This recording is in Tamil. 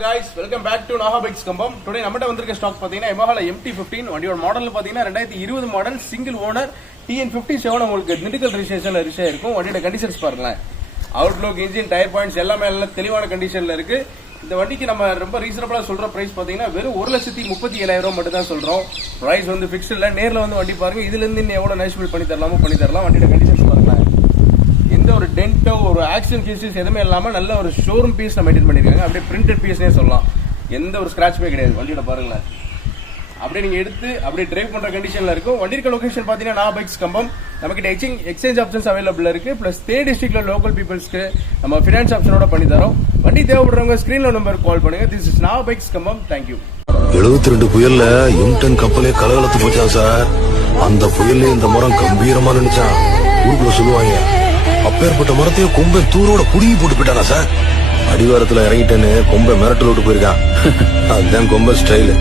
guys, welcome back to Naha Bikes Kambam. Today நம்மட்ட வந்திருக்க ஸ்டாக் பாத்தீங்கன்னா Yamaha MT-15 வண்டியோட மாடல் பாத்தீங்கன்னா 2020 மாடல் சிங்கிள் ஓனர் TN57 உங்களுக்கு திண்டுக்கல் ரெஜிஸ்ட்ரேஷன்ல ரிஜிஸ்டர் இருக்கும். வண்டியோட கண்டிஷன்ஸ் பாருங்களேன். அவுட்லுக், இன்ஜின், டயர் பாயிண்ட்ஸ் எல்லாமே நல்ல தெளிவான கண்டிஷன்ல இருக்கு. இந்த வண்டிக்கு நம்ம ரொம்ப ரீசனபிளா சொல்ற பிரைஸ் பாத்தீங்கன்னா வெறும் 1,37,000 மட்டும் தான் சொல்றோம். பிரைஸ் வந்து ஃபிக்ஸ்ட் இல்ல. நேர்ல வந்து வண்டி பாருங்க. இதுல இருந்து இன்னும் எவ்வளவு நேஷனல் பண்ணி தரலாமோ பண்ணி தரலாம். வண்டியோட கண்டிஷன்ஸ் பாருங்களேன். எந்த ஒரு டென்ட்டோ ஒரு ஆக்சிடென்ட் கேசஸ் எதுவுமே இல்லாம நல்ல ஒரு ஷோரூம் பீஸ் மெயின்டைன் பண்ணிருக்காங்க. அப்படியே பிரிண்டட் பீஸ்னே சொல்லலாம். எந்த ஒரு ஸ்கிராட்ச்மே கிடையாது. வண்டியோட பாருங்களேன். அப்படியே நீங்க எடுத்து அப்படியே டிரைவ் பண்ற கண்டிஷன்ல இருக்கும். வண்டி இருக்க லொகேஷன் பாத்தீங்கன்னா நாஹா பைக்ஸ் கம்பம். நமக்கு எக்ஸ்சேஞ்ச் ஆப்ஷன்ஸ் அவைலபிள் இருக்கு. பிளஸ் தேனி டிஸ்ட்ரிக்ட்ல லோக்கல் பீப்புள்ஸ்க்கு நம்ம ஃபினான்ஸ் ஆப்ஷனோட பண்ணி தரோம். வண்டி தேவைப்படுறவங்க ஸ்கிரீன்ல நம்பர் கால் பண்ணுங்க. This is Naha bikes Cumbum. Thank you. 72 புயல்ல யூன்டன் கப்பலே கலகலத்து போச்சா சார். அந்த புயல்ல இந்த மரம் கம்பீரமா நினைச்சா ஊருக்குள்ள சொல்லுவாங்க, அப்பேற்பட்ட மரத்தையும் கொம்பை தூரோட புடுங்கி போட்டு போயிட்டானா சார். அடிவாரத்துல இறங்கிட்டேன்னு கொம்பை மிரட்டல் விட்டு போயிருக்கான். அதுதான் கொம்பை ஸ்டைலு.